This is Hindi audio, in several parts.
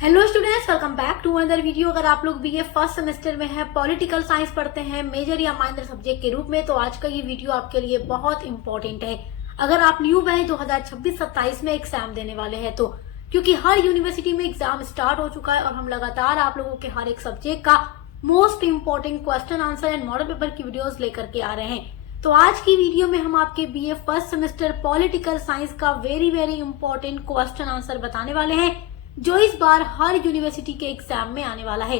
Hello students, welcome back to another video. अगर आप लोग बीए फर्स्ट सेमेस्टर में हैं, पॉलिटिकल साइंस पढ़ते हैं मेजर या माइनर सब्जेक्ट के रूप में, तो आज का ये वीडियो आपके लिए बहुत इंपॉर्टेंट है। अगर आप न्यू बैच 2026-27 में एग्जाम देने वाले हैं तो, क्योंकि हर यूनिवर्सिटी में एग्जाम स्टार्ट हो चुका है और हम लगातार आप लोगों के हर एक सब्जेक्ट का most important question answer and model paper की वीडियोस लेकर के आ रहे हैं। तो आज की वीडियो में हम आपके BA first semester political science का वेरी इंपॉर्टेंट क्वेश्चन आंसर बताने वाले हैं, जो इस बार हर यूनिवर्सिटी के एग्जाम में आने वाला है।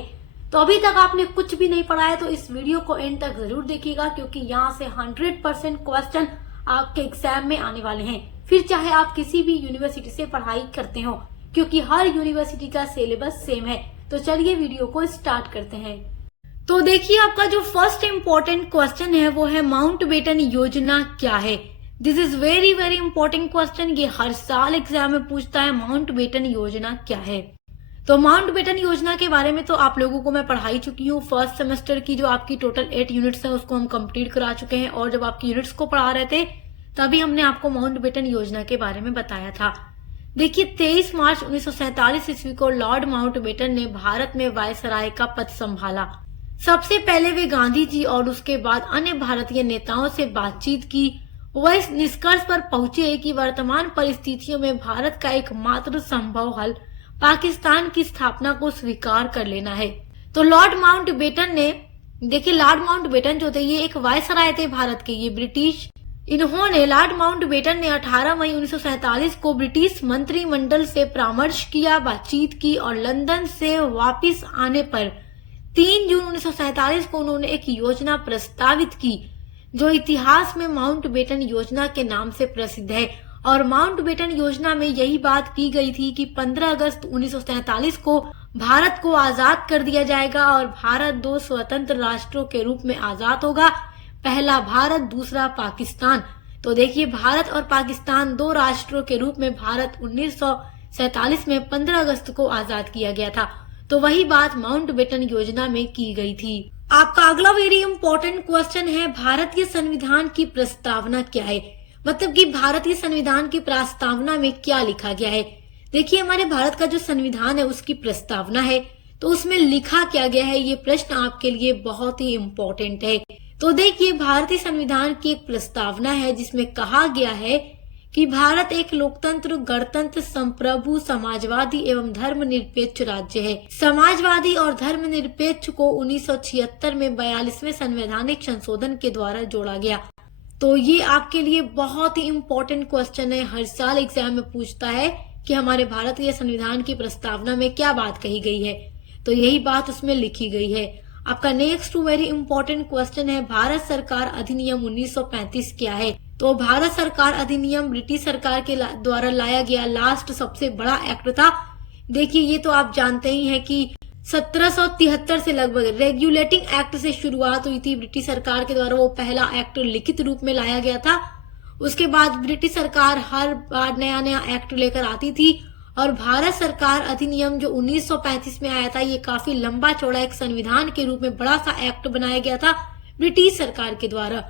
तो अभी तक आपने कुछ भी नहीं पढ़ा है तो इस वीडियो को एंड तक जरूर देखिएगा, क्योंकि यहाँ से 100% क्वेश्चन आपके एग्जाम में आने वाले हैं, फिर चाहे आप किसी भी यूनिवर्सिटी से पढ़ाई करते हो, क्योंकि हर यूनिवर्सिटी का सिलेबस सेम है। तो चलिए वीडियो को स्टार्ट करते हैं। तो देखिए, आपका जो फर्स्ट इम्पोर्टेंट क्वेश्चन है वो है माउंटबेटन योजना क्या है। This is very important question. ये हर साल एग्जाम में पूछता है, माउंटबेटन योजना क्या है। तो माउंटबेटन योजना के बारे में तो आप लोगों को मैं पढ़ाई चुकी हूँ। फर्स्ट सेमेस्टर की जो आपकी टोटल 8 यूनिट्स है उसको हम कंप्लीट करा चुके हैं, और जब आपकी यूनिट्स को पढ़ा रहे थे तभी हमने आपको माउंटबेटन योजना के बारे में बताया था। देखिए, 23 मार्च 1947 ईस्वी को लॉर्ड माउंटबेटन ने भारत में वायसराय का पद संभाला। सबसे पहले वे गांधी जी और उसके बाद अन्य भारतीय नेताओं से बातचीत की। वह इस निष्कर्ष पर पहुंचे कि वर्तमान परिस्थितियों में भारत का एकमात्र संभव हल पाकिस्तान की स्थापना को स्वीकार कर लेना है। तो लॉर्ड माउंटबेटन ने, देखिए लॉर्ड माउंटबेटन जो थे ये एक वायसराय थे भारत के, ये ब्रिटिश। इन्होंने, लॉर्ड माउंटबेटन ने 18 मई 1947 को ब्रिटिश मंत्रिमंडल से परामर्श किया, बातचीत की, और लंदन से वापिस आने पर 3 जून 1947 को उन्होंने एक योजना प्रस्तावित की, जो इतिहास में माउंटबेटन योजना के नाम से प्रसिद्ध है। और माउंटबेटन योजना में यही बात की गई थी कि 15 अगस्त 1947 को भारत को आजाद कर दिया जाएगा और भारत 2 स्वतंत्र राष्ट्रों के रूप में आजाद होगा, पहला भारत, दूसरा पाकिस्तान। तो देखिए, भारत और पाकिस्तान 2 राष्ट्रों के रूप में भारत 1947 में 15 अगस्त को आजाद किया गया था। तो वही बात माउंटबेटन योजना में की गई थी। आपका अगला वेरी इंपॉर्टेंट क्वेश्चन है, भारतीय संविधान की प्रस्तावना क्या है। मतलब कि भारतीय संविधान की प्रस्तावना में क्या लिखा गया है। देखिए, हमारे भारत का जो संविधान है उसकी प्रस्तावना है, तो उसमें लिखा क्या गया है, ये प्रश्न आपके लिए बहुत ही इम्पोर्टेंट है। तो देखिए, भारतीय संविधान की एक प्रस्तावना है जिसमें कहा गया है कि भारत एक लोकतंत्र, गणतंत्र, संप्रभु, समाजवादी एवं धर्मनिरपेक्ष राज्य है। समाजवादी और धर्मनिरपेक्ष को 1976 में 42वें संवैधानिक संशोधन के द्वारा जोड़ा गया। तो ये आपके लिए बहुत ही इम्पोर्टेंट क्वेश्चन है, हर साल एग्जाम में पूछता है कि हमारे भारतीय संविधान की प्रस्तावना में क्या बात कही गई है। तो यही बात उसमें लिखी गई है। आपका नेक्स्ट वेरी इंपॉर्टेंट क्वेश्चन है, भारत सरकार अधिनियम 1935 क्या है। तो भारत सरकार अधिनियम ब्रिटिश सरकार के द्वारा लाया गया लास्ट सबसे बड़ा एक्ट था। देखिए, ये तो आप जानते ही हैं कि 1773 से लगभग रेगुलेटिंग एक्ट से शुरुआत हुई थी ब्रिटिश सरकार के द्वारा। वो पहला एक्ट लिखित रूप में लाया गया था। उसके बाद ब्रिटिश सरकार हर बार नया नया एक्ट लेकर आती थी, और भारत सरकार अधिनियम जो 1935 में आया था, ये काफी लंबा चौड़ा एक संविधान के रूप में बड़ा सा एक्ट बनाया गया था ब्रिटिश सरकार के द्वारा।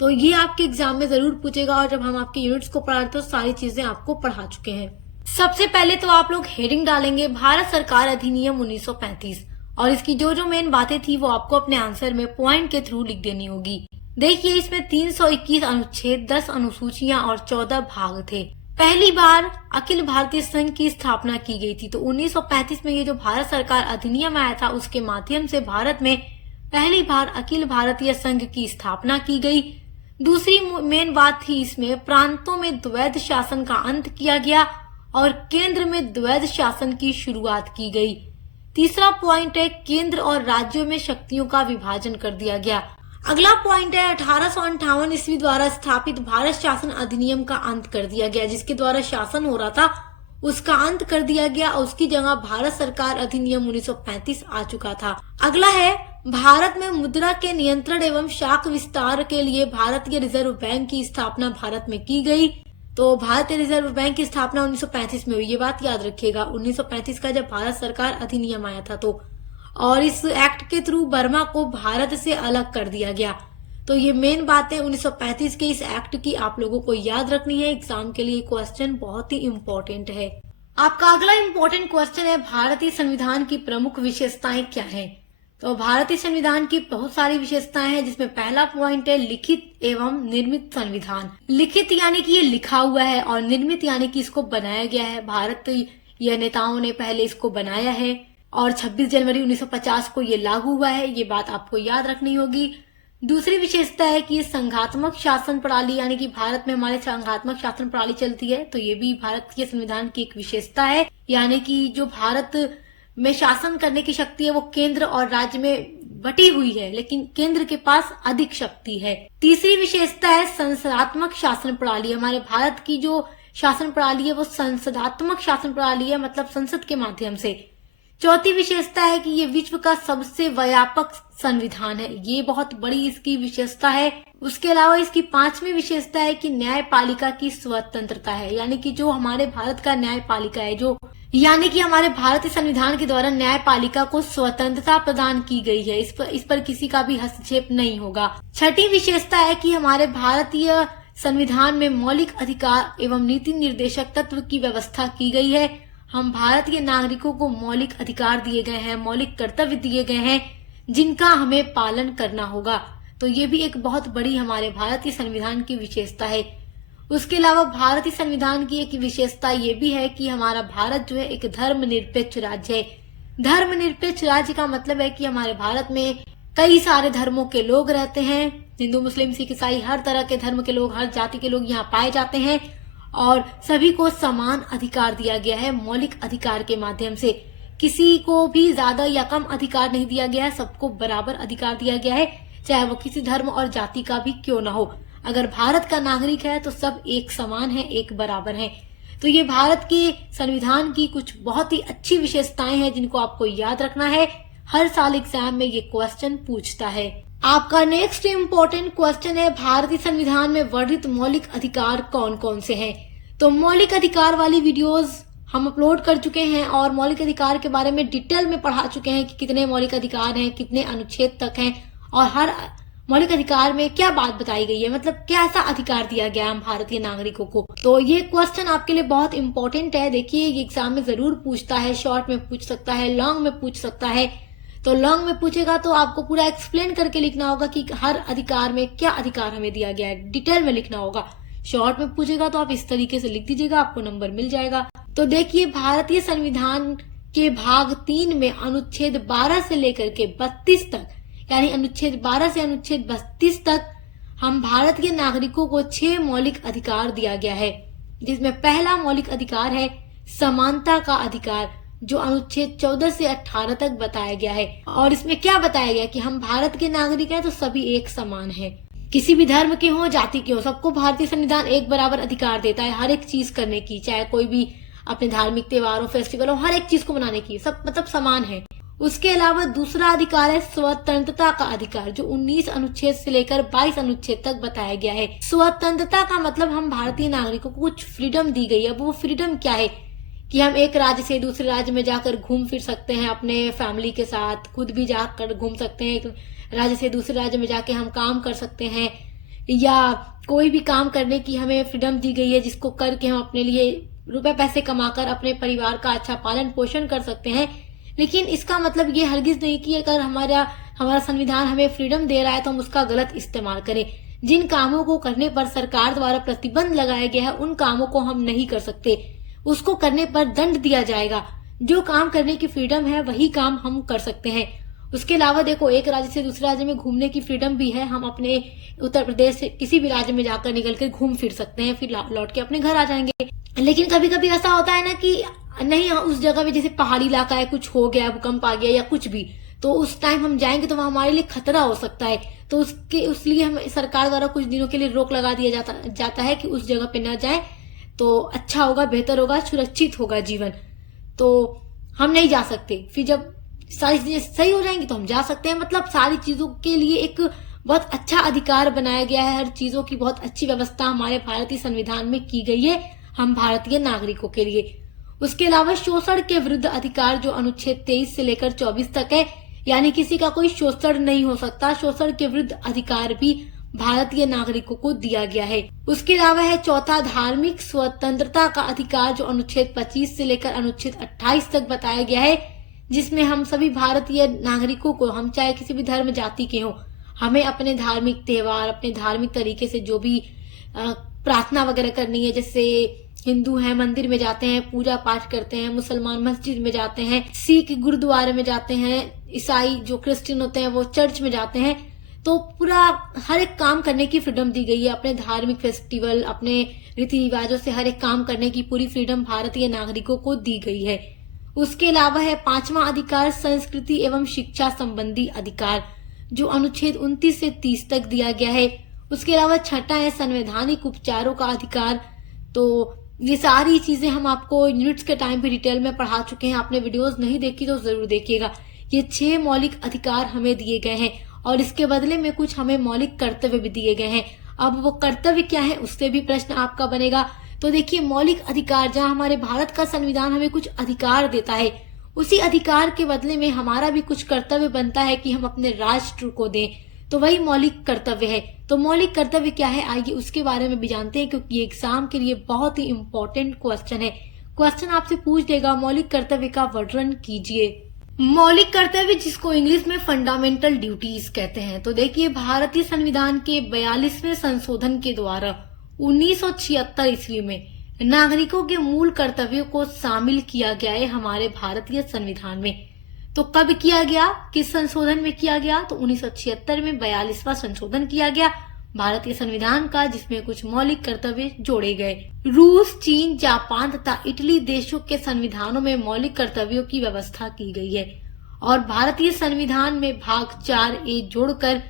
तो ये आपके एग्जाम में जरूर पूछेगा, और जब हम आपके यूनिट्स को पढ़ा तो सारी चीजें आपको पढ़ा चुके हैं। सबसे पहले तो आप लोग हेडिंग डालेंगे भारत सरकार अधिनियम 1935, और इसकी जो मेन बातें थी वो आपको अपने आंसर में पॉइंट के थ्रू लिख देनी होगी। देखिए, इसमें 321 अनुच्छेद, 10 अनुसूचियां और 14 भाग थे। पहली बार अखिल भारतीय संघ की स्थापना की गई थी। तो 1935 में ये जो भारत सरकार अधिनियम आया था, उसके माध्यम से भारत में पहली बार अखिल भारतीय संघ की स्थापना की गई। दूसरी मेन बात थी, इसमें प्रांतों में द्वैध शासन का अंत किया गया और केंद्र में द्वैध शासन की शुरुआत की गई। तीसरा पॉइंट है, केंद्र और राज्यों में शक्तियों का विभाजन कर दिया गया। अगला पॉइंट है, 1858 ईस्वी द्वारा स्थापित भारत शासन अधिनियम का अंत कर दिया गया। जिसके द्वारा शासन हो रहा था उसका अंत कर दिया गया, और उसकी जगह भारत सरकार अधिनियम 1935 आ चुका था। अगला है, भारत में मुद्रा के नियंत्रण एवं शाख विस्तार के लिए भारतीय रिजर्व बैंक की स्थापना भारत में की गई। तो भारतीय रिजर्व बैंक की स्थापना 1935 में हुई, ये बात याद रखिएगा। 1935 का जब भारत सरकार अधिनियम आया था तो, और इस एक्ट के थ्रू बर्मा को भारत से अलग कर दिया गया। तो ये मेन बातें 1935 के इस एक्ट की आप लोगों को याद रखनी है। एग्जाम के लिए क्वेश्चन बहुत ही इम्पोर्टेंट है। आपका अगला इम्पोर्टेंट क्वेश्चन है, भारतीय संविधान की प्रमुख विशेषताएं क्या हैं? तो भारतीय संविधान की बहुत सारी विशेषताएं हैं, जिसमें पहला पॉइंट है लिखित एवं निर्मित संविधान। लिखित यानी कि ये लिखा हुआ है और निर्मित यानी कि इसको बनाया गया है। भारतीय नेताओं ने पहले इसको बनाया है और 26 जनवरी 1950 को ये लागू हुआ है। ये बात आपको याद रखनी होगी। दूसरी विशेषता है कि ये संघात्मक शासन प्रणाली, यानी कि भारत में हमारे संघात्मक शासन प्रणाली चलती है, तो ये भी भारतीय संविधान की एक विशेषता है। यानी कि जो भारत में शासन करने की शक्ति है वो केंद्र और राज्य में बटी हुई है, लेकिन केंद्र के पास अधिक शक्ति है। तीसरी विशेषता है संसदात्मक शासन प्रणाली। हमारे भारत की जो शासन प्रणाली है वो संसदात्मक शासन प्रणाली है, मतलब संसद के माध्यम से। चौथी विशेषता है कि ये विश्व का सबसे व्यापक संविधान है। ये बहुत बड़ी इसकी विशेषता है। उसके अलावा इसकी पांचवी विशेषता है कि न्यायपालिका की स्वतंत्रता है। यानी कि जो हमारे भारत का न्यायपालिका है, जो यानी कि हमारे भारतीय संविधान के द्वारा न्यायपालिका को स्वतंत्रता प्रदान की गई है। इस पर किसी का भी हस्तक्षेप नहीं होगा। छठी विशेषता है कि हमारे भारतीय संविधान में मौलिक अधिकार एवं नीति निर्देशक तत्व की व्यवस्था की गई है। हम भारतीय नागरिकों को मौलिक अधिकार दिए गए हैं, मौलिक कर्तव्य दिए गए हैं, जिनका हमें पालन करना होगा। तो ये भी एक बहुत बड़ी हमारे भारतीय संविधान की विशेषता है। उसके अलावा भारतीय संविधान की एक विशेषता ये भी है कि हमारा भारत जो है एक धर्मनिरपेक्ष राज्य है। धर्मनिरपेक्ष राज्य का मतलब है कि हमारे भारत में कई सारे धर्मों के लोग रहते हैं। हिंदू, मुस्लिम, सिख, ईसाई, हर तरह के धर्म के लोग, हर जाति के लोग यहाँ पाए जाते हैं और सभी को समान अधिकार दिया गया है मौलिक अधिकार के माध्यम से। किसी को भी ज्यादा या कम अधिकार नहीं दिया गया है, सबको बराबर अधिकार दिया गया है, चाहे वो किसी धर्म और जाति का भी क्यों ना हो। अगर भारत का नागरिक है तो सब एक समान है, एक बराबर है। तो ये भारत के संविधान की कुछ बहुत ही अच्छी विशेषताएं हैं जिनको आपको याद रखना है। हर साल एग्जाम में ये क्वेश्चन पूछता है। आपका नेक्स्ट इम्पोर्टेंट क्वेश्चन है, भारतीय संविधान में वर्णित मौलिक अधिकार कौन कौन से हैं? तो मौलिक अधिकार वाली वीडियोस हम अपलोड कर चुके हैं और मौलिक अधिकार के बारे में डिटेल में पढ़ा चुके हैं कि कितने मौलिक अधिकार हैं, कितने अनुच्छेद तक हैं और हर मौलिक अधिकार में क्या बात बताई गई है, मतलब कैसा अधिकार दिया गया हम भारतीय नागरिकों को। तो ये क्वेश्चन आपके लिए बहुत इंपॉर्टेंट है। देखिए, ये एग्जाम में जरूर पूछता है, शॉर्ट में पूछ सकता है, लॉन्ग में पूछ सकता है। तो लॉन्ग में पूछेगा तो आपको पूरा एक्सप्लेन करके लिखना होगा कि हर अधिकार में क्या अधिकार हमें दिया गया है, डिटेल में लिखना होगा। शॉर्ट में पूछेगा तो आप इस तरीके से लिख दीजिएगा, आपको नंबर मिल जाएगा। तो देखिए, भारतीय संविधान के भाग 3 में अनुच्छेद 12 से लेकर के 32 तक, यानी अनुच्छेद 12 से अनुच्छेद 32 तक हम भारतीय नागरिकों को 6 मौलिक अधिकार दिया गया है, जिसमें पहला मौलिक अधिकार है समानता का अधिकार, जो अनुच्छेद 14 से 18 तक बताया गया है। और इसमें क्या बताया गया कि हम भारत के नागरिक हैं तो सभी एक समान हैं, किसी भी धर्म के हो, जाति के हो, सबको भारतीय संविधान एक बराबर अधिकार देता है हर एक चीज करने की, चाहे कोई भी अपने धार्मिक त्योहारों, फेस्टिवलों, हर एक चीज को मनाने की, सब मतलब समान है। उसके अलावा दूसरा अधिकार है स्वतंत्रता का अधिकार, जो 19 अनुच्छेद से लेकर 22 अनुच्छेद तक बताया गया है। स्वतंत्रता का मतलब हम भारतीय नागरिकों को कुछ फ्रीडम दी गई है। वो फ्रीडम क्या है कि हम एक राज्य से दूसरे राज्य में जाकर घूम फिर सकते हैं, अपने फैमिली के साथ, खुद भी जाकर घूम सकते हैं। एक राज्य से दूसरे राज्य में जाके हम काम कर सकते हैं, या कोई भी काम करने की हमें फ्रीडम दी गई है, जिसको करके हम अपने लिए रुपए पैसे कमाकर अपने परिवार का अच्छा पालन पोषण कर सकते हैं। लेकिन इसका मतलब ये हरगिज नहीं कि अगर हमारा संविधान हमें फ्रीडम दे रहा है तो हम उसका गलत इस्तेमाल करें। जिन कामों को करने पर सरकार द्वारा प्रतिबंध लगाया गया है उन कामों को हम नहीं कर सकते, उसको करने पर दंड दिया जाएगा। जो काम करने की फ्रीडम है वही काम हम कर सकते हैं। उसके अलावा देखो, एक राज्य से दूसरे राज्य में घूमने की फ्रीडम भी है। हम अपने उत्तर प्रदेश से किसी भी राज्य में जाकर निकल कर घूम फिर सकते हैं, फिर लौट के अपने घर आ जाएंगे। लेकिन कभी कभी ऐसा होता है ना कि नहीं, उस जगह में जैसे पहाड़ी इलाका है, कुछ हो गया, भूकंप आ गया या कुछ भी, तो उस टाइम हम जाएंगे तो वहाँ हमारे लिए खतरा हो सकता है। तो उसलिए हम सरकार द्वारा कुछ दिनों के लिए रोक लगा दिया जाता है कि उस जगह पे न जाए तो अच्छा होगा, बेहतर होगा, सुरक्षित होगा जीवन। तो हम नहीं जा सकते। फिर जब सारी चीजें सही हो जाएंगी तो हम जा सकते हैं। मतलब सारी चीजों के लिए एक बहुत अच्छा अधिकार बनाया गया है। हर चीजों की बहुत अच्छी व्यवस्था हमारे भारतीय संविधान में की गई है हम भारतीय नागरिकों के लिए। उसके अलावा शोषण के विरुद्ध अधिकार, जो अनुच्छेद 23 से लेकर 24 तक है, यानी किसी का कोई शोषण नहीं हो सकता। शोषण के विरुद्ध अधिकार भी भारतीय नागरिकों को दिया गया है। उसके अलावा है चौथा, धार्मिक स्वतंत्रता का अधिकार, जो अनुच्छेद 25 से लेकर अनुच्छेद 28 तक बताया गया है, जिसमें हम सभी भारतीय नागरिकों को, हम चाहे किसी भी धर्म जाति के हों, हमें अपने धार्मिक त्योहार, अपने धार्मिक तरीके से जो भी प्रार्थना वगैरह करनी है, जैसे हिंदू हैं मंदिर में जाते हैं, पूजा पाठ करते हैं, मुसलमान मस्जिद में जाते हैं, सिख गुरुद्वारे में जाते हैं, ईसाई जो क्रिश्चियन होते हैं वो चर्च में जाते हैं, तो पूरा हर एक काम करने की फ्रीडम दी गई है। अपने धार्मिक फेस्टिवल, अपने रीति रिवाजों से हर एक काम करने की पूरी फ्रीडम भारतीय नागरिकों को दी गई है। उसके अलावा है पांचवा अधिकार, संस्कृति एवं शिक्षा संबंधी अधिकार, जो अनुच्छेद 29 से 30 तक दिया गया है। उसके अलावा छठा है संवैधानिक उपचारों का अधिकार। तो ये सारी चीजें हम आपको यूनिट्स के टाइम पे डिटेल में पढ़ा चुके हैं। आपने वीडियोस नहीं देखी तो जरूर देखिएगा। ये 6 मौलिक अधिकार हमें दिए गए हैं और इसके बदले में कुछ हमें मौलिक कर्तव्य भी दिए गए हैं। अब वो कर्तव्य क्या है, उससे भी प्रश्न आपका बनेगा। तो देखिए, मौलिक अधिकार, जहाँ हमारे भारत का संविधान हमें कुछ अधिकार देता है, उसी अधिकार के बदले में हमारा भी कुछ कर्तव्य बनता है कि हम अपने राष्ट्र को दें, तो वही मौलिक कर्तव्य है। तो मौलिक कर्तव्य क्या है, आइए उसके बारे में भी जानते हैं, क्योंकि एग्जाम के लिए बहुत ही इम्पोर्टेंट क्वेश्चन है। क्वेश्चन आपसे पूछ देगा, मौलिक कर्तव्य का वर्णन कीजिए। मौलिक कर्तव्य, जिसको इंग्लिश में फंडामेंटल ड्यूटीज कहते हैं। तो देखिए, भारतीय संविधान के 42वें संशोधन के द्वारा 1976 ईस्वी में नागरिकों के मूल कर्तव्यों को शामिल किया गया है हमारे भारतीय संविधान में। तो कब किया गया, किस संशोधन में किया गया, तो 1976 में 42वां संशोधन किया गया भारतीय संविधान का, जिसमें कुछ मौलिक कर्तव्य जोड़े गए। रूस, चीन, जापान तथा इटली देशों के संविधानों में मौलिक कर्तव्यों की व्यवस्था की गई है और भारतीय संविधान में भाग 4A जोड़कर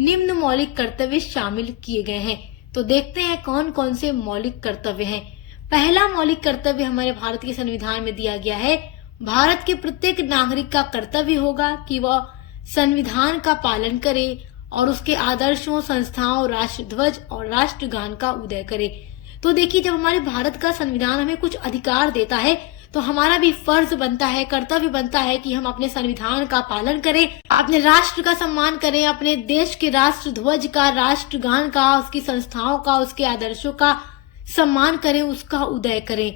निम्न मौलिक कर्तव्य शामिल किए गए हैं। तो देखते हैं कौन कौन से मौलिक कर्तव्य हैं। पहला मौलिक कर्तव्य हमारे भारतीय संविधान में दिया गया है, भारत के प्रत्येक नागरिक का कर्तव्य होगा कि वह संविधान का पालन करे और उसके आदर्शों, संस्थाओं, राष्ट्रध्वज और राष्ट्रगान का उदय करे। तो देखिए, जब हमारे भारत का संविधान हमें कुछ अधिकार देता है, तो हमारा भी फर्ज बनता है, कर्तव्य बनता है कि हम अपने संविधान का पालन करें, अपने राष्ट्र का सम्मान करें, अपने देश के राष्ट्र ध्वज का, राष्ट्रगान का, उसकी संस्थाओं का, उसके आदर्शों का सम्मान करें, उसका उदय करें।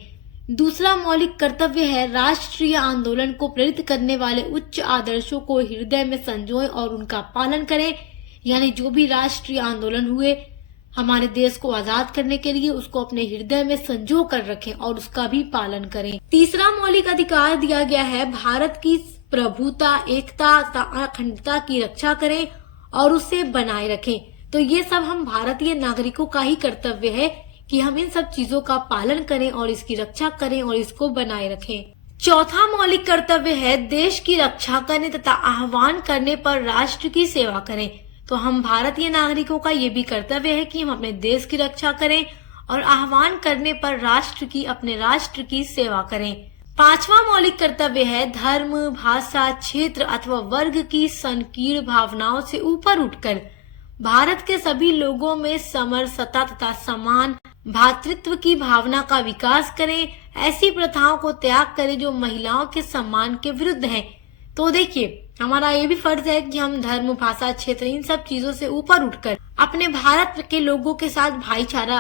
दूसरा मौलिक कर्तव्य है, राष्ट्रीय आंदोलन को प्रेरित करने वाले उच्च आदर्शों को हृदय में संजोएं और उनका पालन करें। यानी जो भी राष्ट्रीय आंदोलन हुए हमारे देश को आजाद करने के लिए, उसको अपने हृदय में संजो कर रखें और उसका भी पालन करें। तीसरा मौलिक अधिकार दिया गया है, भारत की प्रभुता, एकता तथा अखंडता की रक्षा करें और उसे बनाए रखें। तो ये सब हम भारतीय नागरिकों का ही कर्तव्य है कि हम इन सब चीजों का पालन करें और इसकी रक्षा करें और इसको बनाए रखें। चौथा मौलिक कर्तव्य है, देश की रक्षा करने तथा आह्वान करने पर राष्ट्र की सेवा करें। तो हम भारतीय नागरिकों का ये भी कर्तव्य है कि हम अपने देश की रक्षा करें और आह्वान करने पर राष्ट्र की, अपने राष्ट्र की सेवा करें। पांचवा मौलिक कर्तव्य है, धर्म, भाषा, क्षेत्र अथवा वर्ग की संकीर्ण भावनाओं से ऊपर उठकर भारत के सभी लोगों में समरसता तथा समान भातृत्व की भावना का विकास करें। ऐसी प्रथाओं को त्याग करें जो महिलाओं के सम्मान के विरुद्ध हैं। तो देखिए, हमारा ये भी फर्ज है कि हम धर्म, भाषा, क्षेत्र, इन सब चीजों से ऊपर उठकर अपने भारत के लोगों के साथ भाईचारा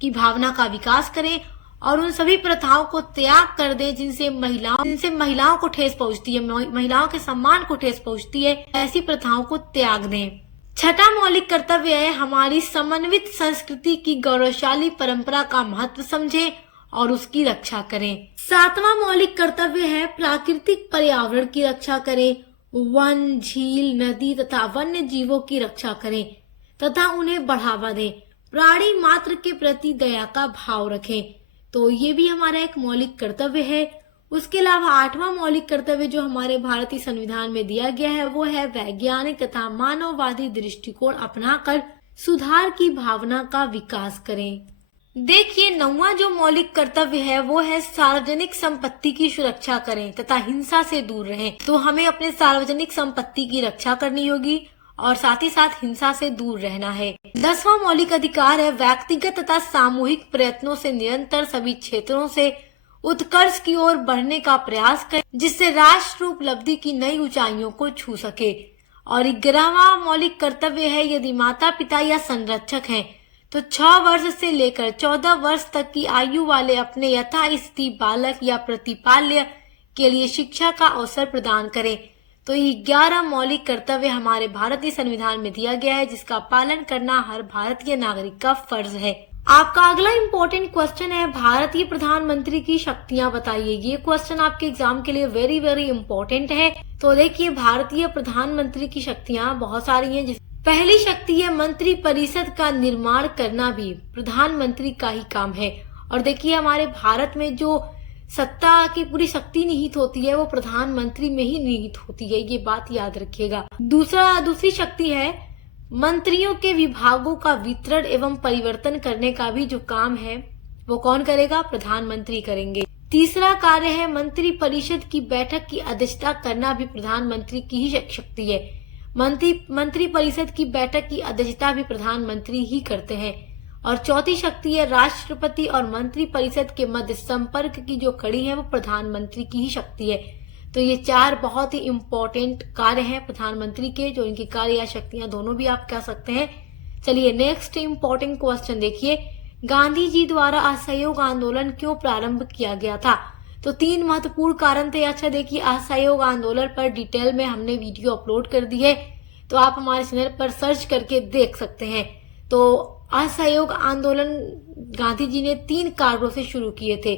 की भावना का विकास करें और उन सभी प्रथाओं को त्याग कर दें जिनसे महिलाओं को ठेस पहुंचती है, महिलाओं के सम्मान को ठेस पहुंचती है। ऐसी प्रथाओं को त्याग दें। छठा मौलिक कर्तव्य है, हमारी समन्वित संस्कृति की गौरवशाली परंपरा का महत्व समझें और उसकी रक्षा करें। सातवां मौलिक कर्तव्य है, प्राकृतिक पर्यावरण की रक्षा करें, वन, झील, नदी तथा वन्य जीवों की रक्षा करें तथा उन्हें बढ़ावा दें। प्राणी मात्र के प्रति दया का भाव रखें। तो ये भी हमारा एक मौलिक कर्तव्य है। उसके अलावा आठवां मौलिक कर्तव्य जो हमारे भारतीय संविधान में दिया गया है, वो है वैज्ञानिक तथा मानववादी दृष्टिकोण अपनाकर सुधार की भावना का विकास करें। देखिए, नौवां जो मौलिक कर्तव्य है वो है सार्वजनिक संपत्ति की सुरक्षा करें तथा हिंसा से दूर रहें। तो हमें अपने सार्वजनिक संपत्ति की रक्षा करनी होगी और साथ ही साथ हिंसा से दूर रहना है। 10वां मौलिक अधिकार है, व्यक्तिगत तथा सामूहिक प्रयत्नों से निरंतर सभी क्षेत्रों से उत्कर्ष की ओर बढ़ने का प्रयास करें, जिससे राष्ट्र उपलब्धि की नई ऊंचाइयों को छू सके। और 11वां मौलिक कर्तव्य है यदि माता पिता या संरक्षक हैं तो 6 वर्ष से लेकर 14 वर्ष तक की आयु वाले अपने यथास्थिति बालक या प्रतिपाल्य के लिए शिक्षा का अवसर प्रदान करें। तो ये 11 मौलिक कर्तव्य हमारे भारतीय संविधान में दिया गया है, जिसका पालन करना हर भारतीय नागरिक का फर्ज है। आपका अगला इम्पोर्टेंट क्वेश्चन है भारतीय प्रधानमंत्री की शक्तियां बताइए। ये क्वेश्चन आपके एग्जाम के लिए वेरी वेरी इम्पोर्टेंट है। तो देखिए, भारतीय प्रधानमंत्री की शक्तियां बहुत सारी हैं। पहली शक्ति है मंत्री परिषद का निर्माण करना भी प्रधानमंत्री का ही काम है। और देखिए, हमारे भारत में जो सत्ता की पूरी शक्ति निहित होती है वो प्रधानमंत्री में ही निहित होती है, ये बात याद रखिएगा। दूसरी शक्ति है मंत्रियों के विभागों का वितरण एवं परिवर्तन करने का भी जो काम है वो कौन करेगा? प्रधानमंत्री करेंगे। तीसरा कार्य है मंत्री परिषद की बैठक की अध्यक्षता करना भी प्रधानमंत्री की ही शक्ति है। मंत्री परिषद की बैठक की अध्यक्षता भी प्रधानमंत्री ही करते हैं। और चौथी शक्ति है राष्ट्रपति और मंत्री परिषद के मध्य संपर्क की जो कड़ी है वो प्रधानमंत्री की ही शक्ति है। तो ये 4 बहुत ही इम्पोर्टेंट कार्य हैं प्रधानमंत्री के, जो इनकी कार्य या शक्तियां दोनों भी आप कह सकते हैं। चलिए नेक्स्ट इम्पोर्टेंट क्वेश्चन देखिए, गांधी जी द्वारा असहयोग आंदोलन क्यों प्रारंभ किया गया था? तो 3 महत्वपूर्ण कारण थे। अच्छा देखिए, असहयोग आंदोलन पर डिटेल में हमने वीडियो अपलोड कर दी है, तो आप हमारे चैनल पर सर्च करके देख सकते हैं। तो असहयोग आंदोलन गांधी जी ने 3 कारणों से शुरू किए थे।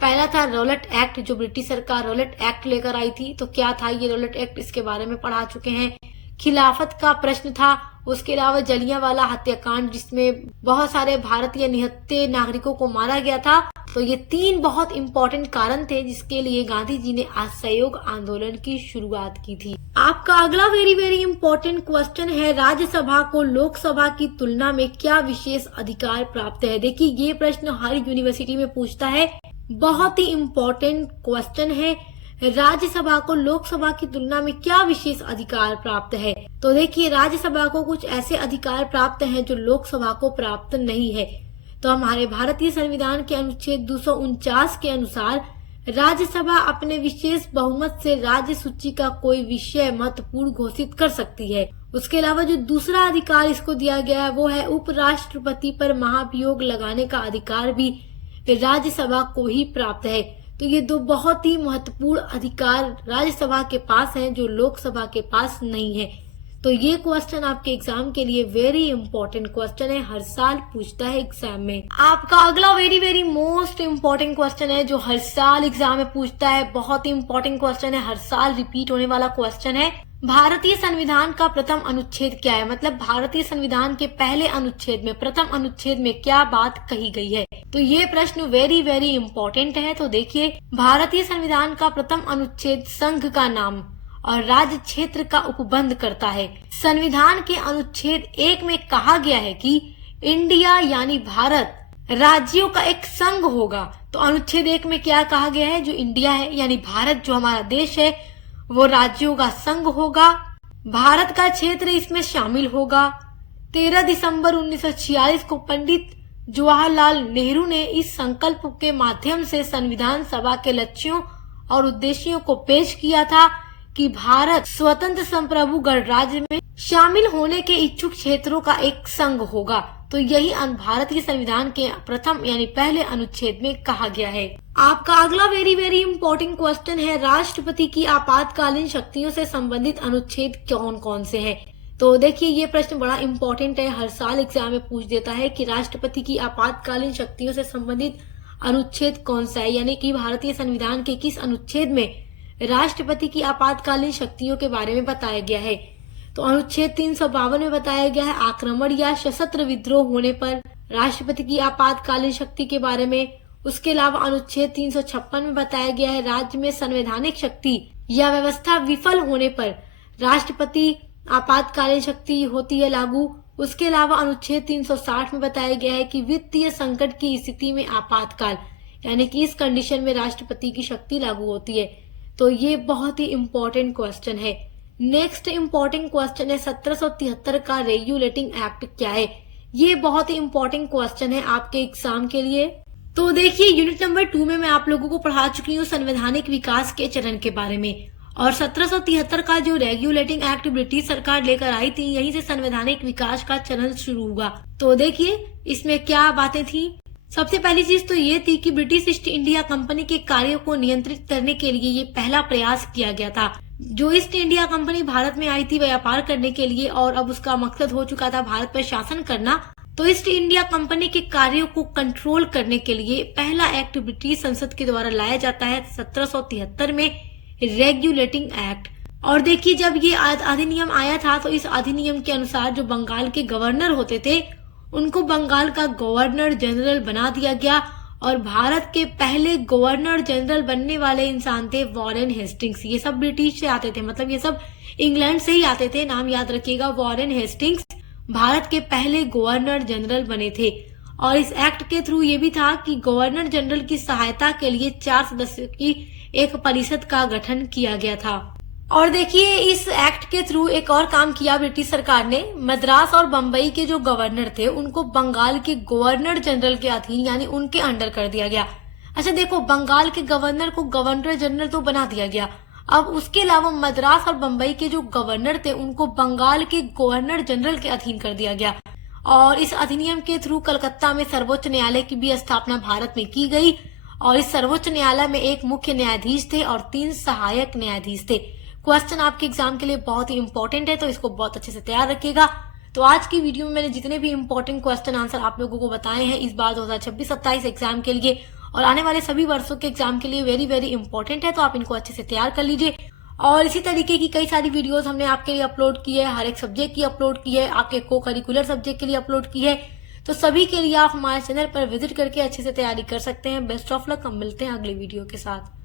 पहला था रॉलेट एक्ट, जो ब्रिटिश सरकार रॉलेट एक्ट लेकर आई थी। तो क्या था ये रॉलेट एक्ट, इसके बारे में पढ़ा चुके हैं। खिलाफत का प्रश्न था। उसके अलावा जलियांवाला हत्याकांड, जिसमें बहुत सारे भारतीय निहत्थे नागरिकों को मारा गया था। तो ये 3 बहुत इंपॉर्टेंट कारण थे जिसके लिए गांधी जी ने असहयोग आंदोलन की शुरुआत की थी। आपका अगला वेरी वेरी इंपॉर्टेंट क्वेश्चन है राज्यसभा को लोकसभा की तुलना में क्या विशेष अधिकार प्राप्त है? देखिए, ये प्रश्न हर यूनिवर्सिटी में पूछता है, बहुत ही इम्पोर्टेंट क्वेश्चन है। राज्यसभा को लोकसभा की तुलना में क्या विशेष अधिकार प्राप्त है? तो देखिए, राज्यसभा को कुछ ऐसे अधिकार प्राप्त हैं जो लोकसभा को प्राप्त नहीं है। तो हमारे भारतीय संविधान के अनुच्छेद 249 के अनुसार राज्यसभा अपने विशेष बहुमत से राज्य सूची का कोई विषय महत्वपूर्ण घोषित कर सकती है। उसके अलावा जो दूसरा अधिकार इसको दिया गया है वो है उपराष्ट्रपति पर महाभियोग लगाने का अधिकार भी राज्यसभा को ही प्राप्त है। तो ये 2 बहुत ही महत्वपूर्ण अधिकार राज्यसभा के पास हैं जो लोकसभा के पास नहीं है। तो ये क्वेश्चन आपके एग्जाम के लिए वेरी इंपॉर्टेंट क्वेश्चन है, हर साल पूछता है एग्जाम में। आपका अगला very very most important question है जो हर साल एग्जाम में पूछता है, बहुत ही इम्पोर्टेंट क्वेश्चन है, हर साल रिपीट होने वाला क्वेश्चन है। भारतीय संविधान का प्रथम अनुच्छेद क्या है? मतलब भारतीय संविधान के पहले अनुच्छेद में, प्रथम अनुच्छेद में क्या बात कही गई है? तो ये प्रश्न वेरी वेरी इंपॉर्टेंट है। तो देखिए, भारतीय संविधान का प्रथम अनुच्छेद संघ का नाम और राज्य क्षेत्र का उपबंध करता है। संविधान के अनुच्छेद 1 में कहा गया है कि इंडिया यानी भारत राज्यों का एक संघ होगा। तो अनुच्छेद 1 में क्या कहा गया है? जो इंडिया है यानी भारत, जो हमारा देश है, वो राज्यों का संघ होगा। भारत का क्षेत्र इसमें शामिल होगा। 13 दिसंबर 1946 को पंडित जवाहरलाल नेहरू ने इस संकल्प के माध्यम से संविधान सभा के लक्ष्यों और उद्देश्यों को पेश किया था कि भारत स्वतंत्र संप्रभु गणराज्य में शामिल होने के इच्छुक क्षेत्रों का एक संघ होगा। तो यही भारतीय संविधान के प्रथम यानी पहले अनुच्छेद में कहा गया है। आपका अगला वेरी वेरी इंपॉर्टेंट क्वेश्चन है राष्ट्रपति की आपातकालीन शक्तियों से संबंधित अनुच्छेद कौन कौन से हैं? तो देखिए, ये प्रश्न बड़ा इंपॉर्टेंट है, हर साल एग्जाम में पूछ देता है कि राष्ट्रपति की आपातकालीन शक्तियों से संबंधित अनुच्छेद कौन सा है, यानी कि भारतीय संविधान के किस अनुच्छेद में राष्ट्रपति की आपातकालीन शक्तियों के बारे में बताया गया है? तो अनुच्छेद 352 में बताया गया है आक्रमण या सशस्त्र विद्रोह होने पर राष्ट्रपति की आपातकालीन शक्ति के बारे में। उसके अलावा अनुच्छेद 356 में बताया गया है राज्य में संवैधानिक शक्ति या व्यवस्था विफल होने पर राष्ट्रपति आपातकालीन शक्ति होती है लागू। उसके अलावा अनुच्छेद 360 में बताया गया है कि वित्तीय संकट की स्थिति में आपातकाल यानी कि इस कंडीशन में राष्ट्रपति की शक्ति लागू होती है। तो ये बहुत ही इम्पोर्टेंट क्वेश्चन है। नेक्स्ट इम्पोर्टेंट क्वेश्चन है 1773 का रेगुलेटिंग एक्ट क्या है? ये बहुत ही इम्पोर्टेंट क्वेश्चन है आपके एग्जाम के लिए। तो देखिए, यूनिट नंबर 2 में मैं आप लोगों को पढ़ा चुकी हूँ संवैधानिक विकास के चरण के बारे में, और 1773 का जो रेगुलेटिंग एक्ट ब्रिटिश सरकार लेकर आई थी, यहीं से संवैधानिक विकास का चरण शुरू हुआ। तो देखिए इसमें क्या बातें थी। सबसे पहली चीज तो ये थी कि ब्रिटिश ईस्ट इंडिया कंपनी के कार्यों को नियंत्रित करने के लिए ये पहला प्रयास किया गया था। जो ईस्ट इंडिया कंपनी भारत में आई थी व्यापार करने के लिए, और अब उसका मकसद हो चुका था भारत पर शासन करना। तो ईस्ट इंडिया कंपनी के कार्यों को कंट्रोल करने के लिए पहला एक्ट ब्रिटिश संसद के द्वारा लाया जाता है 1773 में, रेगुलेटिंग एक्ट। और देखिए जब ये अधिनियम आया था तो इस अधिनियम के अनुसार जो बंगाल के गवर्नर होते थे उनको बंगाल का गवर्नर जनरल बना दिया गया, और भारत के पहले गवर्नर जनरल बनने वाले इंसान थे वॉरेन हेस्टिंग्स। ये सब ब्रिटिश से आते थे, मतलब ये सब इंग्लैंड से ही आते थे। नाम याद रखिएगा, वॉरेन हेस्टिंग्स भारत के पहले गवर्नर जनरल बने थे। और इस एक्ट के थ्रू ये भी था कि गवर्नर जनरल की सहायता के लिए 4 सदस्यों की एक परिषद का गठन किया गया था। और देखिए इस एक्ट के थ्रू एक और काम किया ब्रिटिश सरकार ने। मद्रास और बम्बई के जो गवर्नर थे उनको बंगाल के गवर्नर जनरल के अधीन यानी उनके अंडर कर दिया गया। अच्छा देखो, बंगाल के गवर्नर को गवर्नर जनरल तो बना दिया गया, अब उसके अलावा मद्रास और बम्बई के जो गवर्नर थे उनको बंगाल के गवर्नर जनरल के अधीन कर दिया गया। और इस अधिनियम के थ्रू कलकत्ता में सर्वोच्च न्यायालय की भी स्थापना भारत में की गई। और इस सर्वोच्च न्यायालय में एक मुख्य न्यायाधीश थे और 3 सहायक न्यायाधीश थे। क्वेश्चन आपके एग्जाम के लिए बहुत ही इंपॉर्टेंट है, तो इसको बहुत अच्छे से तैयार रखिएगा। तो आज की वीडियो में मैंने जितने भी इंपॉर्टेंट क्वेश्चन आंसर आप लोगों को बताए हैं इस बार 2026-27 एग्जाम के लिए और आने वाले सभी वर्षों के एग्जाम के लिए वेरी वेरी इंपॉर्टेंट है, तो आप इनको अच्छे से तैयार कर लीजिए। और इसी तरीके की कई सारी वीडियोस हमने आपके लिए अपलोड की है, हर एक सब्जेक्ट की अपलोड की है, आपके को करिकुलर सब्जेक्ट के लिए अपलोड की है। तो सभी के लिए आप हमारे चैनल पर विजिट करके अच्छे से तैयारी कर सकते हैं। बेस्ट ऑफ लक, हम मिलते हैं अगले वीडियो के साथ।